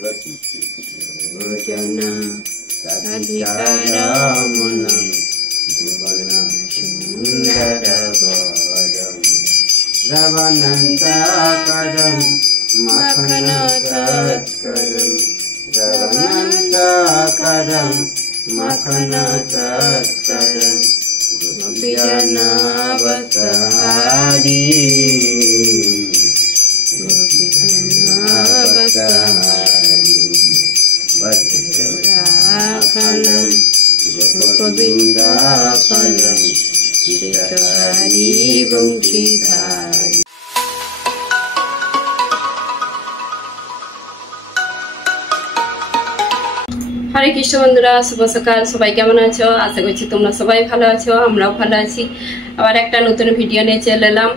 जना अधिकारमनं भुवनसुन्दरवरं रवनन्ताकरं मखनतत्करं रवनन्ताकरं मखनतत्करं गोपीजनावतारी भद्राखलं गोपविन्दाफलं चितारी वंशीधारी। हरे कृष्ण बंधुरा शुभ सकाल सबाई केमन आछो आशा करछि तोमरा सबाई भालो आछो আমরাও ভালো আছি আবার একটা নতুন ভিডিও নিয়ে চলে এলাম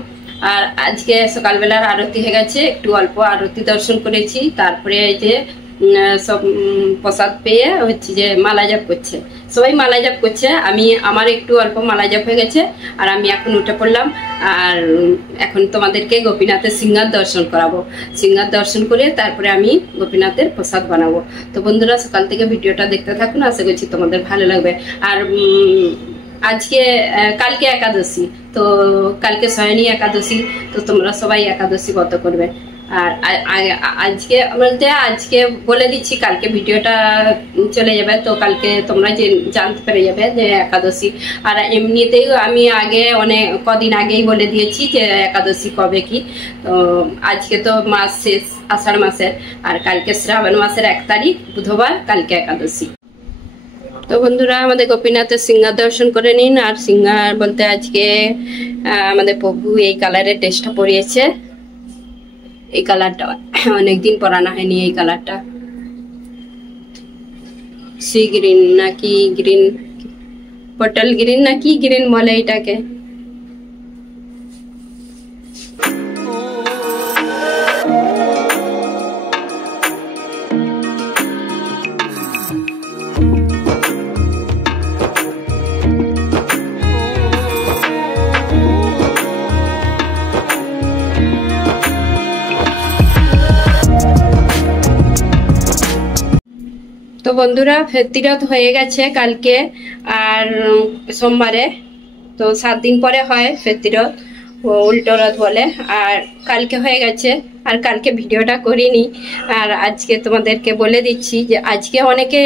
আর আজকে সকাল বেলার আরতি হয়ে গেছে একটু অল্প আরতি দর্শন করেছি তারপরে এই যে সব প্রসাদ পেয়ে হচ্ছে যে মালা জপ করছে সবাই মালা জপ করছে আমি আমার একটু অল্প মালা জপ হয়ে গেছে আর আমি এখন উঠে পড়লাম আর এখন তোমাদেরকে গোপীনাথের সিংহার দর্শন করাবো সিংহার দর্শন করে তারপরে আমি গোপীনাথের প্রসাদ বানাবো তো বন্ধুরা সকাল থেকে ভিডিওটা দেখতে থাকুন আশা করছি তোমাদের ভালো লাগবে আর আজকে কালকে একাদশী তো কালকে শয়নী একাদশী তো তোমরা সবাই একাদশী ব্রত করবে আর আজকে বলতে আজকে বলে দিচ্ছি কালকে ভিডিওটা চলে যাবে তো কালকে তোমরা জানতে পেরে যাবে যে একাদশী আর এমনিতেই আমি আগে অনেক কদিন আগেই বলে দিয়েছি যে একাদশী কবে কি তো আজকে তো মাস শেষ আষাঢ় মাসের আর কালকে শ্রাবণ মাসের 1 তারিখ বুধবার কালকে একাদশী তো বন্ধুরা আমাদের গোপীনাথের সিংহার দর্শন করে নিন আর সিংহার বলতে আজকে আমাদের প্রভু এই কালারের টেস্টটা পরিয়েছে এই কালারটা অনেকদিন পরানো হয়নি এই কালারটা সি গ্রিন নাকি গ্রিন পটল গ্রিন নাকি গ্রিন বলে এটাকে তো বন্ধুরা ফেরতিরত হয়ে গেছে কালকে আর সোমবারে তো 7 দিন পরে হয় ফেরতিরত উল্টো রথ বলে আর কালকে হয়ে গেছে আর কালকে ভিডিওটা করিনি আর আজকে তোমাদেরকে বলে দিচ্ছি যে আজকে অনেকে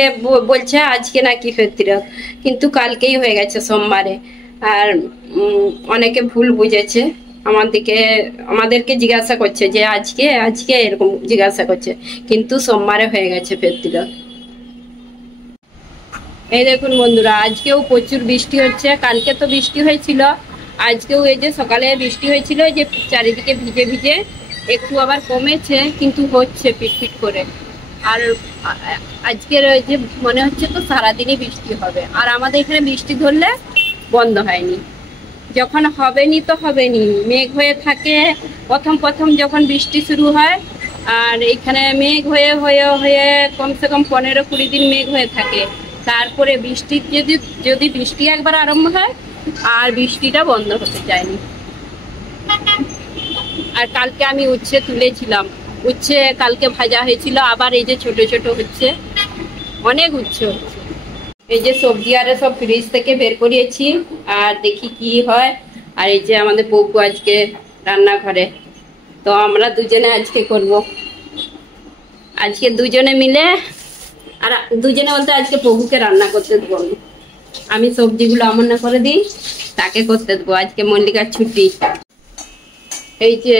বলছে আজকে নাকি ফেরতিরত কিন্তু কালকেই হয়ে গেছে সোমবারে আর অনেকে ভুল বুঝেছে আমাদেরকে জিজ্ঞাসা করছে যে আজকে এরকম জিজ্ঞাসা করছে কিন্তু সোমবারে হয়ে গেছে ফেরতিরত এই দেখুন বন্ধুরা আজকেও প্রচুর বৃষ্টি হচ্ছে কালকে তো বৃষ্টি হয়েছিল আজকেও এই যে সকালে বৃষ্টি হয়েছিল যে চারিদিকে ভিজে ভিজে একটু আবার কমেছে কিন্তু হচ্ছে পিটপিট করে আর আজকের ওই যে মনে হচ্ছে তো সারাদিনই বৃষ্টি হবে আর আমাদের এখানে বৃষ্টি ধরলে বন্ধ হয়নি যখন হবেনি তো হবেনি মেঘ হয়ে থাকে প্রথম যখন বৃষ্টি শুরু হয় আর এখানে মেঘ হয়ে হয়ে হয়ে কমসে কম 15-20 দিন মেঘ হয়ে থাকে তারপরে বৃষ্টি যদি বৃষ্টি একবার আরম্ভ হয় আর বৃষ্টিটা বন্ধ হতে চায়নি আর কালকে আমি উচ্ছে তুলেছিলাম উচ্ছে কালকে ভাজা হয়েছিল আবার এই যে ছোট ছোট হচ্ছে অনেক উচ্ছে হচ্ছে এই যে সবজি আরে সব ফ্রিজ থেকে বের করিয়েছি আর দেখি কি হয় আর এই যে আমাদের বউ আজকে রান্নাঘরে তো আমরা দুজনে আজকে করব আজকে দুজনে মিলে আর দুজনে বলতে আজকে প্রভুকে রান্না করতে দেবো আমি সবজিগুলো রান্না করে দিই তাকে করতে দেবো আজকে মল্লিকার ছুটি এই যে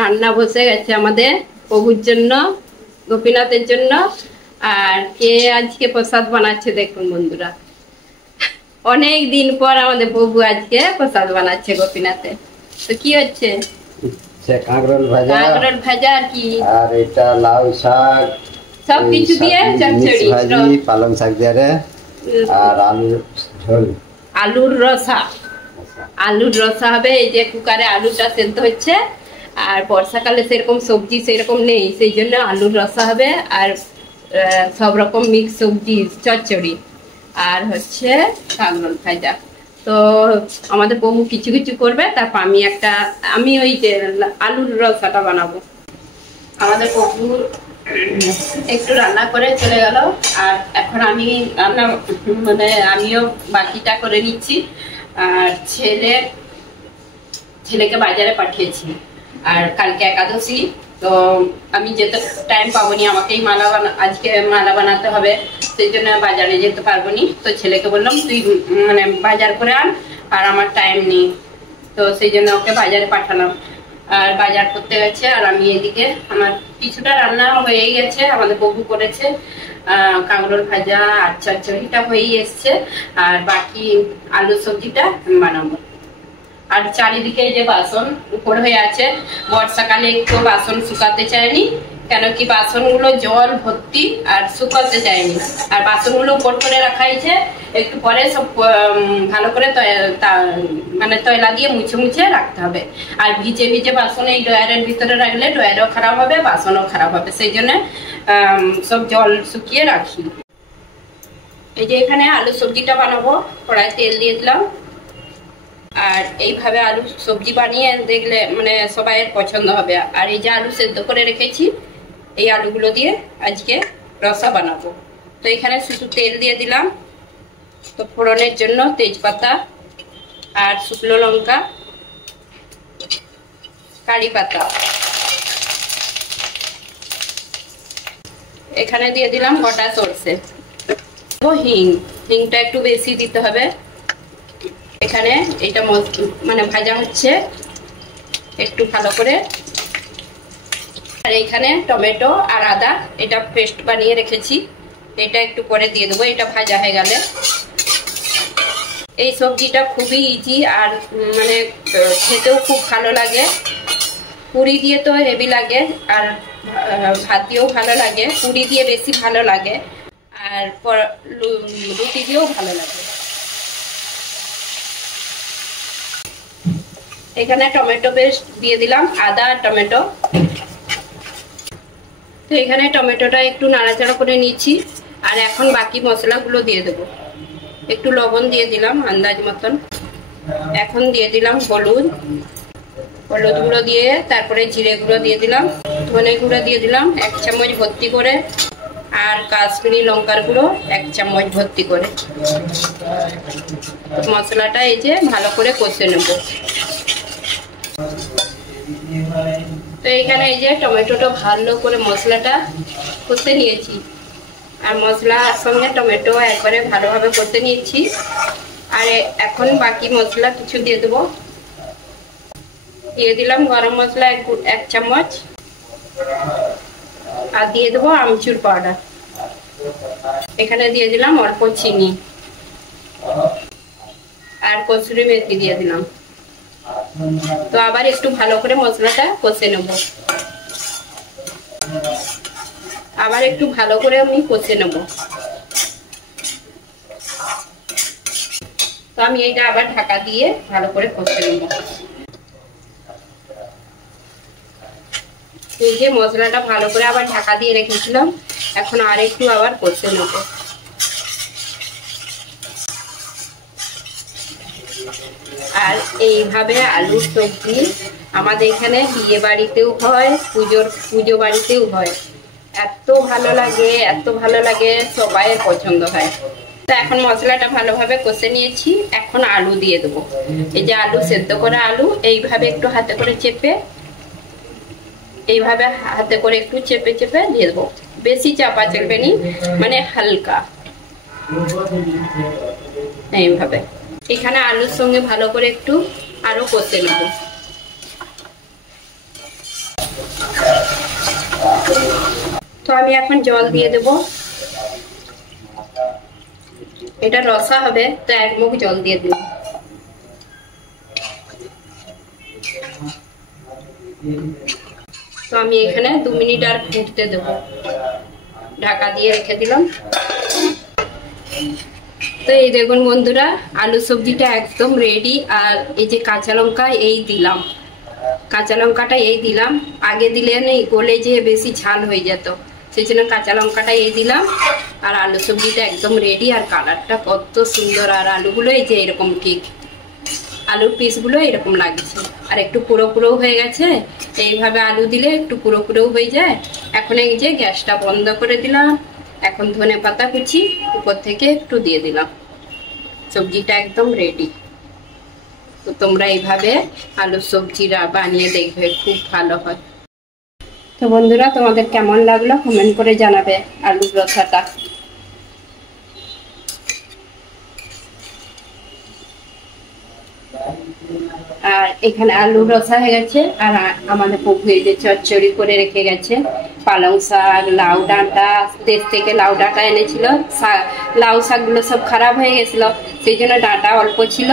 রান্না বসে গেছে আমাদের প্রভুর জন্য গোপীনাথের জন্য আর কে আজকে প্রসাদ বানাচ্ছে দেখুন বন্ধুরা অনেক দিন পর আমাদের প্রভু আজকে প্রসাদ বানাচ্ছে গোপীনাথে তো কি হচ্ছে কাঁকরোল ভাজা আর কি আর এটা লাউ শাক সব কিছু দিয়ে চচ্চড়ি ভাজি পালং শাক দিয়ে আর আলুর রসা হবে এই যে কুকারে আলুটা সেদ্ধ হচ্ছে আর বর্ষাকালে সেরকম সবজি সেরকম নেই সেই জন্য আলুর রসা হবে আর সব রকম মিক্স সবজি চচ্চড়ি আর হচ্ছে কাঁকরোল ভাজা তো আমাদের প্রভু কিছু কিছু করবে তারপর আমি ওই যে আলুর রসাটা বানাবো আমাদের প্রভু একটু রান্না করে চলে গেল। আর এখন আমি রান্না মানে আমিও বাকিটা করে নিচ্ছি। আর ছেলেকে বাজারে পাঠিয়েছি। আর কালকে একাদশী, তো আমি যেতে টাইম পাবো নি, আমাকেই আজকে মালা বানাতে হবে, সেই জন্য বাজারে যেতে পারবো নি। তো ছেলেকে বললাম তুই মানে বাজার করে আন, আর আমার টাইম নেই, তো সেই জন্য ওকে বাজারে পাঠালাম। আর বাজার করতে গেছে, আর আমি এদিকে আমার কিছুটা রান্না হয়েই গেছে, আমাদের বউ করেছে। কাঁকরোল ভাজা আর চচ্চড়িটা হয়েই এসছে, আর বাকি আলু সবজিটা বানাবো। আর চারিদিকে যে বাসন উপর হয়ে আছে, বর্ষাকালে একটু বাসন শুকাতে চায়নি, কেন কি বাসনগুলো জল ভর্তি আর শুকাতে চায়নি। আর বাসনগুলো উপর করে রাখা হয়েছে, একটু পরে সব ভালো করে মানে তয়লা দিয়ে মুছে মুছে রাখতে হবে। আর ভিজে ভিজে বাসন এই ড্রয়ারের ভিতরে রাখলে ড্রয়ারও খারাপ হবে, বাসনও খারাপ হবে, সেই জন্য সব জল শুকিয়ে রাখি। এই যে এখানে আলু সবজিটা বানাবো, কড়াই তেল দিয়ে দিলাম। আর এইভাবে আলু সবজি বানিয়ে দেখলে মানে সবাইয়ের পছন্দ হবে। আর এই যে আলু সেদ্ধ করে রেখেছি, এই আলুগুলো দিয়ে আজকে রসা বানাবো। তো এখানে শুধু তেল দিয়ে দিলাম, তো ফোড়নের জন্য তেজপাতা আর শুকনো লঙ্কা, কারি পাতা, এখানে দিয়ে দিলাম গোটা সরষে, হিংটা একটু বেশি দিতে হবে। এখানে এটা মানে ভাজা হচ্ছে একটু ভালো করে। আর এখানে টমেটো আর আদা এটা পেস্ট বানিয়ে রেখেছি, এটা একটু পরে দিয়ে দেবো, এটা ভাজা হয়ে গেলে। এই সবজিটা খুবই ইজি, আর মানে খেতেও খুব ভালো লাগে। পুরি দিয়ে তো হেভি লাগে, আর ভাত দিয়েও ভালো লাগে, পুরি দিয়ে বেশি ভালো লাগে, আর রুটি দিয়েও ভালো লাগে। এখানে টমেটো পেস্ট দিয়ে দিলাম, আদা আর টমেটো। তো এখানে টমেটোটা একটু নাড়াচাড়া করে নিচ্ছি। আর এখন বাকি মশলাগুলো দিয়ে দেবো। একটু লবণ দিয়ে দিলাম আন্দাজ মতন। এখন দিয়ে দিলাম হলুদ গুঁড়ো দিয়ে, তারপরে জিরে গুঁড়ো দিয়ে দিলাম, ধনে গুঁড়ো দিয়ে দিলাম 1 চামচ ভর্তি করে, আর কাশ্মীরি লঙ্কার গুঁড়ো 1 চামচ ভর্তি করে। মশলাটা এই যে ভালো করে কষে নেব। তো এইখানে এই যে টমেটোটা ভালো করে মশলাটা কষে নিয়েছি, আর মশলার সঙ্গে টমেটো একবারে ভালোভাবে কষে নিয়েছি। আর এখন বাকি মশলা কিছু দিয়ে দেবো। দিয়ে দিলাম গরম মশলা 1 চামচ, আর দিয়ে দেবো আমচুর পাউডার। এখানে দিয়ে দিলাম অল্প চিনি, আর কসুরি মেথি দিয়ে দিলাম। তো আবার একটু ভালো করে মশলাটা কষে নেব। আবার একটু ভালো করে আমি কষে নেব। তো আমি এইটা আবার ঢাকা দিয়ে ভালো করে কষে নেব। এই যে মশলাটা ভালো করে আবার ঢাকা দিয়ে রেখেছিলাম, এখন আর একটু আবার কষে নেব। আর এইভাবে আলুর সবজি আমাদের এখানে বিয়ে বাড়িতেও হয়, পুজো বাড়িতেও হয়। এত ভালো লাগে, সবাইয়ের পছন্দ হয়। তো এখন মশলাটা ভালোভাবে কষে নিয়েছি, এখন আলু দিয়ে দেবো। এই যে আলু সেদ্ধ করা আলু, এইভাবে একটু হাতে করে চেপে, এইভাবে হাতে করে একটু চেপে চেপে দিয়ে দেবো। বেশি চাপা চলবে নি, মানে হালকা এইভাবে। এখানে আলুর সঙ্গে ভালো করে একটু আরো কষে নেব। তো আমি এখন জল দিয়ে দেব। এটা রসা হবে, তো 1 মুখ জল দিয়ে দিলাম। তো আমি এখানে 2 মিনিট আর ফুটতে দেব, ঢাকা দিয়ে রেখে দিলাম। তো এই দেখুন বন্ধুরা, আলু সবজিটা একদম রেডি। আর এই যে কাঁচা লঙ্কা এই দিলাম, কাঁচা লঙ্কাটা এই দিলাম। আগে দিলে নেই গলে যে বেশি ঝাল হয়ে যেত, সেই জন্য কাঁচা লঙ্কাটা এই দিলাম। আর আলু সবজিটা একদম রেডি, আর কালারটা কত সুন্দর, আর আলুগুলো এই যে এরকম ঠিক। আলুর পিসগুলো এরকম লাগছে, আর একটু পুরো পুরো হয়ে গেছে। এইভাবে আলু দিলে একটু পুরো পুরো হয়ে যায়। এখন এই যে গ্যাসটা বন্ধ করে দিলাম। এখন ধনেপাতা কুচি উপর থেকে একটু দিয়ে দিলাম। সবজিটা একদম রেডি। তো তোমরা এইভাবে আলুর সবজিরা বানিয়ে দেখবে, খুব ভালো হয়। তো বন্ধুরা, তোমাদের কেমন লাগলো কমেন্ট করে জানাবে আলুর রসাটা। আর এখানে আলুর রসা হয়ে গেছে। আর আমাদের প্রভু এই যে চচ্চড়ি করে রেখে গেছে পালং শাক, লাউ ডাঁটা। দেশ থেকে লাউ ডাঁটা এনেছিল। লাউ শাকগুলো সব খারাপ হয়ে গেছিল, সেই জন্য ডাঁটা অল্প ছিল।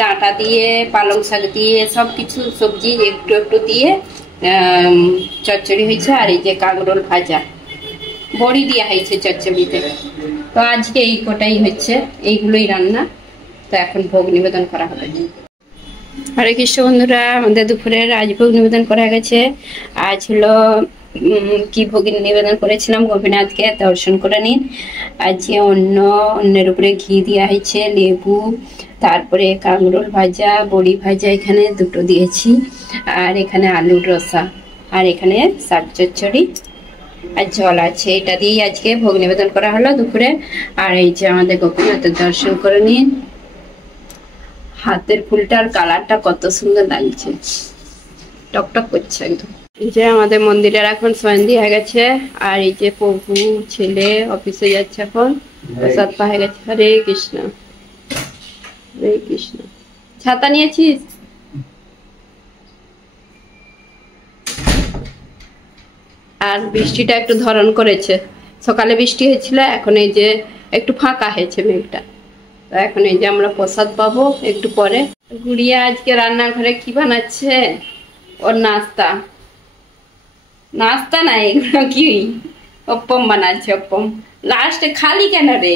ডাঁটা দিয়ে, পালং শাক দিয়ে, সব কিছু সবজি একটু একটু দিয়ে চচ্চড়ি হয়েছে। আর এই যে কাঁকরোল ভাজা, বড়ি দেওয়া হয়েছে চচ্চড়িতে। তো আজকে এই কটাই হচ্ছে, এইগুলোই রান্না। তো এখন ভোগ নিবেদন করা হবে। হরে কৃষ্ণ বন্ধুরা, আমাদের দুপুরে রাজভোগ নিবেদন করা গেছে। আজ হলো কি ভোগ নিবেদন করেছিলাম, গোপীনাথকে দর্শন করে নিন। আজকে অন্যের উপরে ঘি দেওয়া হয়েছে, লেবু, তারপরে কাঁকরোল ভাজা, বড়ি ভাজা এখানে দুটো দিয়েছি। আর এখানে আলুর রসা, আর এখানে শাক চচ্চড়ি আর জল আছে। এটা দিয়েই আজকে ভোগ নিবেদন করা হলো দুপুরে। আর এই যে আমাদের গোপীনাথের দর্শন করে নিন। হাতের ফুলটার কালারটা কত সুন্দর লাগছে, টকটক করছে একদম। এই যে আমাদের মন্দিরের এখন সন্ধ্যা হয়ে গেছে। আর এই যে প্রভু ছেলে অফিসে যাচ্ছে, এখন প্রসাদ পাওয়া গেছে। হরে কৃষ্ণ, হরে কৃষ্ণ। ছাতা নিয়েছিস? আর বৃষ্টিটা একটু ধরন করেছে। সকালে বৃষ্টি হয়েছিল, এখন এই যে একটু ফাঁকা হয়েছে মেঘটা। তো এখন এই যে আমরা প্রসাদ পাবো একটু পরে। গুড়িয়া আজকে রান্নাঘরে কি বানাচ্ছে? ওর নাস্তা। নাস্তা না, এগুলো কি অপ্পম বানাচ্ছে। অপ্পম লাস্টে খালি কেন রে?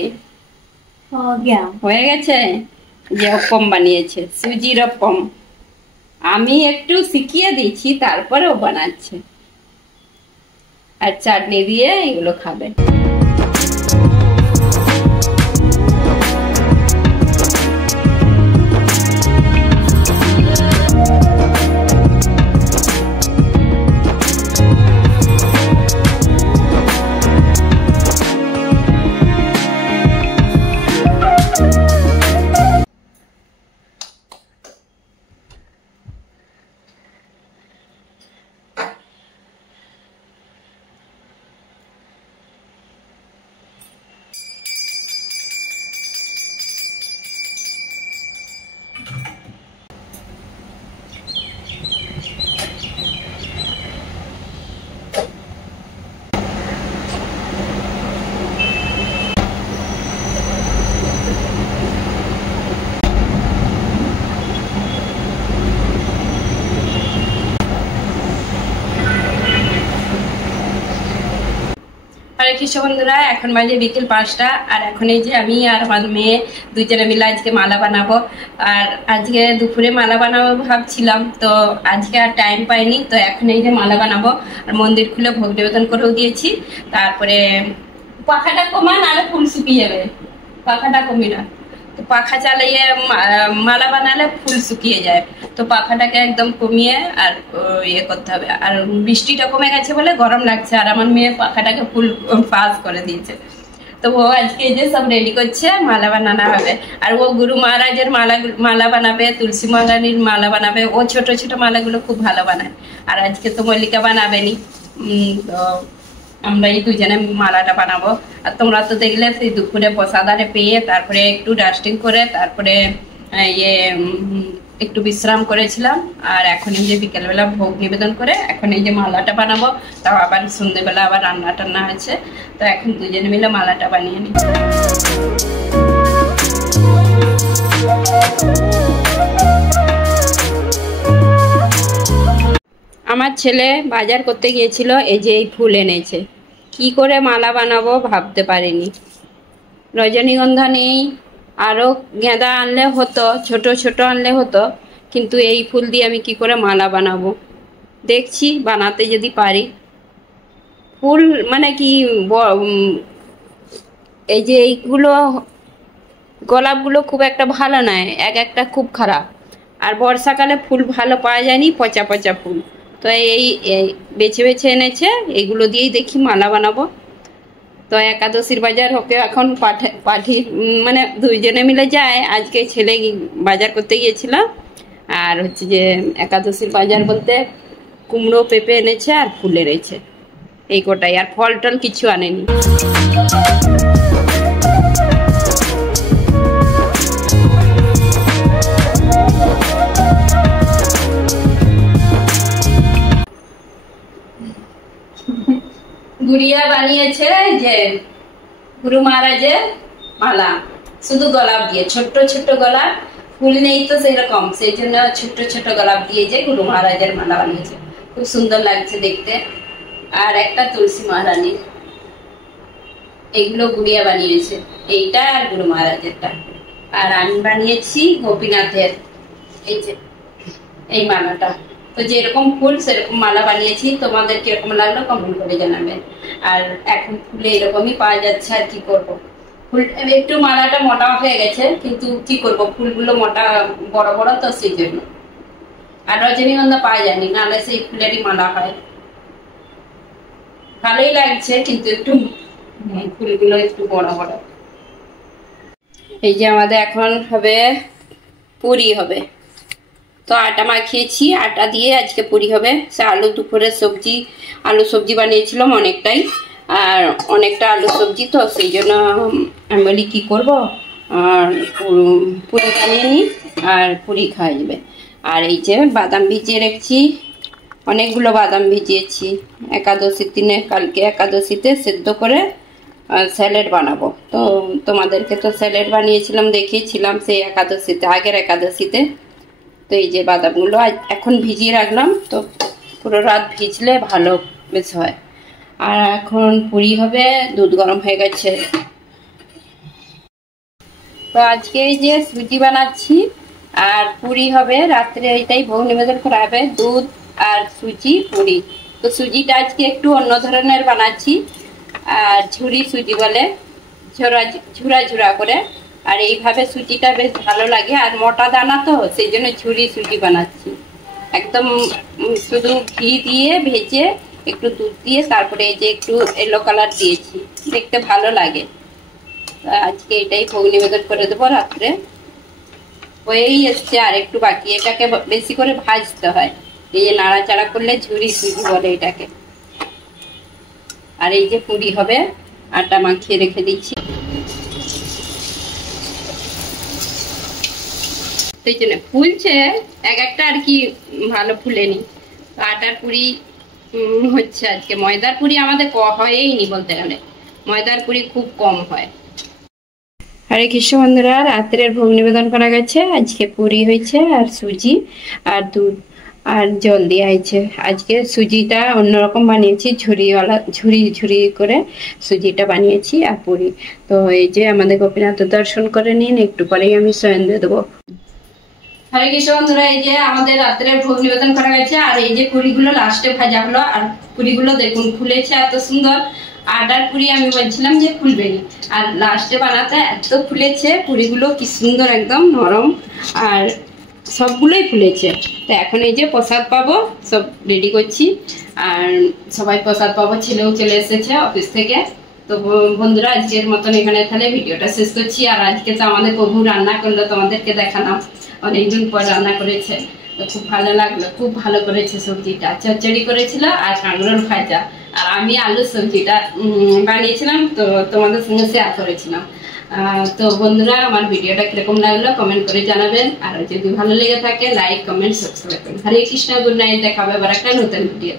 হয়ে গেছে যে অপ্পম বানিয়েছে, সুজির অপ্পম। আমি একটু শিখিয়ে দিচ্ছি, তারপরে ও বানাচ্ছে। আর চাটনি দিয়ে এগুলো খাবে। হরে কৃষ্ণ বন্ধুরা, এখন বাজে বিকেল 5টা। আর এখন এই যে আমি আর আমার মেয়ে দুজনে মিলে আজকে মালা বানাবো। আর আজকে দুপুরে মালা বানাবো ভাবছিলাম, তো আজকে আর টাইম পাইনি। তো এখন এই যে মালা বানাবো, আর মন্দির খুলে ভোগ নিবেদন করেও দিয়েছি। তারপরে পাখাটা কমা, নাহলে ফুল শুকিয়ে যাবে। পাখাটা কমি না, তো পাখা চালিয়ে মালা বানালে ফুল শুকিয়ে যায়। তো পাখাটাকে একদম কমিয়ে আর ইয়ে করতে হবে। আর বৃষ্টিটা কমে গেছে বলে গরম লাগছে, আর আমার মেয়ে পাখাটাকে ফুল পাস করে দিয়েছে। তো ও আজকে যে সব রেডি করছে, মালা বানানো হবে। আর ও গুরু মহারাজের মালা বানাবে, তুলসী মহারানীর মালা বানাবে। ও ছোট ছোট মালাগুলো খুব ভালো বানায়। আর আজকে তো মল্লিকা বানাবেনি, তো আমরা এই দুজনে মালাটা বানাবো। আর তোমরা তো দেখলে সেই দুপুরে প্রসাদারে পেয়ে তারপরে একটু ডাস্টিং করে তারপরে একটু বিশ্রাম করেছিলাম। আর এখন এই যে বিকেলবেলা ভোগ নিবেদন করে এখন এই যে মালাটা বানাবো। তাও আবার সন্ধ্যেবেলা আবার রান্না টান্না আছে। তো এখন দুজনে মিলে মালাটা বানিয়ে নিই। আমার ছেলে বাজার করতে গিয়েছিল, এই যে এই ফুল এনেছে। কি করে মালা বানাবো ভাবতে পারিনি। রজনীগন্ধা নেই, আরও গেঁদা আনলে হতো, ছোট ছোট আনলে হতো, কিন্তু এই ফুল দিয়ে আমি কি করে মালা বানাবো। দেখছি বানাতে যদি পারি। ফুল মানে কি, এই যে এইগুলো গোলাপগুলো খুব একটা ভালো নয়, এক একটা খুব খারাপ। আর বর্ষাকালে ফুল ভালো পাওয়া যায়নি, পচা পচা ফুল। তো এই বেছে বেছে এনেছে, এগুলো দিয়েই দেখি মালা বানাবো। তো একাদশীর বাজার ওকে এখন পাঠি মানে দুইজনে মিলে যায়। আজকে ছেলে বাজার করতে গিয়েছিল। আর হচ্ছে যে একাদশীর বাজার বলতে কুমড়ো পেঁপে এনেছে আর ফুল এনেছে, এই কোটাই। আর ফল টল কিছু আনেনি। গুড়িয়া বানিয়েছে যে গুরু মহারাজের মালা, শুধু গোলাপ দিয়ে, ছোট্ট ছোট্ট গোলাপ, ফুল নেই তো সেরকম, সেই জন্য ছোট্ট ছোট্ট গোলাপ দিয়ে যে গুরু মহারাজের মালা বানিয়েছে, খুব সুন্দর লাগছে দেখতে। আর একটা তুলসী মহারানী, এগুলো গুড়িয়া বানিয়েছে, এইটা আর গুরু মহারাজেরটা। আর আমি বানিয়েছি গোপীনাথের এই যে এই মালাটা। তো যেরকম ফুল সেরকম মালা বানিয়েছি। তোমাদের কিরকম লাগলো কমেন্ট করে জানাবেন। আর এখন ফুলে এরকমই পাওয়া যাচ্ছে, আর কি করব। ফুল একটু মালাটা মোটা হয়ে গেছে, কিন্তু কি করব, ফুলগুলো মোটা বড় বড় তো সেই জন্য। আর রজনীগন্ধা পাওয়া যায়নি, নাহলে সেই ফুলেরই মালা হয়। ভালোই লাগছে, কিন্তু একটু ফুলগুলো একটু বড় বড়। এই যে আমাদের এখন হবে পুরি হবে। তো আটা মাখিয়েছি, আটা দিয়ে আজকে পুরি হবে। সে আলু দুপুরের সবজি, আলু সবজি বানিয়েছিলাম অনেকটাই, আর অনেকটা আলু সবজি, তো সেই জন্য আমি বলি কী করবো, আর পুরি বানিয়ে নিই আর পুরি খাওয়া যাবে। আর এই যে বাদাম ভিজিয়ে রেখেছি, অনেকগুলো বাদাম ভিজিয়েছি একাদশীর দিনে। কালকে একাদশীতে সেদ্ধ করে স্যালাড বানাবো। তো তোমাদেরকে তো স্যালাড বানিয়েছিলাম, দেখিয়েছিলাম সেই একাদশীতে, আগের একাদশীতে। তো এই যে বাদামগুলো এখন ভিজিয়ে রাখলাম, তো পুরো রাত ভিজলে ভালো বেশ হয়। আর এখন পুরি হবে, দুধ গরম হয়ে গেছে। তো আজকে এই যে সুজি বানাচ্ছি আর পুরি হবে রাত্রে, এইটাই ভোগ নিবেদন করা হবে, দুধ আর সুজি পুরি। তো সুজিটা আজকে একটু অন্য ধরনের বানাচ্ছি, আর ঝুরি সুজি বলে, ঝুরা ঝুরা করে। আর এইভাবে সুজিটা বেশ ভালো লাগে, আর মোটা দানা তো সেই জন্য ঝুরি সুজি বানাচ্ছি। একদম শুধু ঘি দিয়ে ভেজে একটু দুধ দিয়ে তারপরে এই যে একটু ইয়েলো কালার দিয়েছি, দেখতে ভালো লাগে। আজকে এটাই ভোগ নিবেদন করে দেবো রাত্রে। হয়েই এসছে, আর একটু বাকি, এটাকে বেশি করে ভাজতে হয়। এই যে নাড়াচাড়া করলে ঝুরি সুজি বলে এটাকে। আর এই যে পুরি হবে, আটা মাখিয়ে রেখে দিচ্ছি। সেই জন্য ফুলছে এক একটা, আর কি ভালো ফুলেনি। আটার পুরি হচ্ছে আজকে। ময়দার পুরি আমাদের হয়ই বলতে গেলে, ময়দার পুরি খুব কম হয়। হরে কৃষ্ণ বন্ধুরা, রাত্রের ভোগ নিবেদন করা গেছে। আজকে পুরি হয়েছে আর সুজি আর দুধ আর জল দেওয়া হয়েছে। আজকে সুজিটা অন্যরকম বানিয়েছি, ঝুরি করে সুজিটা বানিয়েছি আর পুরি। তো এই যে আমাদের গোপীনাথ দর্শন করে নিন, একটু পরেই আমি শয়ন দিয়ে দেবো। হরে কৃষ্ণ বন্ধুরা, এই যে আমাদের রাত্রের ভোগ নিবেদন করা গেছে। আর এই যে পুরিগুলো লাস্টে ভাজা হলো, আর পুরিগুলো দেখুন ফুলেছে এত সুন্দর। আটার পুরি আমি বলছিলাম যে ফুলবে না, আর লাস্টে বানাতে এত ফুলেছে পুরিগুলো, কি সুন্দর একদম নরম, আর সবগুলোই ফুলেছে। তো এখন এই যে প্রসাদ পাবো, সব রেডি করছি। আর সবাই প্রসাদ পাবো, ছেলেও চলে এসেছে অফিস থেকে। তো বন্ধুরা, আজকের মতন এখানে তাহলে ভিডিওটা শেষ করছি। আর আজকে তো আমাদের প্রভু রান্না করলো, তোমাদেরকে দেখালাম, অনেকদিন পর রান্না করেছে। তো খুব ভালো লাগলো, খুব ভালো করেছে। সবজিটা চচ্চড়ি করেছিল আর কাঁকরোল ভাজা, আর আমি আলু সবজিটা বানিয়েছিলাম, তো তোমাদের সঙ্গে শেয়ার করেছিলাম। তো বন্ধুরা, আমার ভিডিওটা কিরকম লাগলো কমেন্ট করে জানাবেন। আর যদি ভালো লেগে থাকে লাইক কমেন্ট সাবস্ক্রাইব করুন। হরে কৃষ্ণ, গুড নাইট, দেখা হবে আবার একটা নতুন ভিডিও।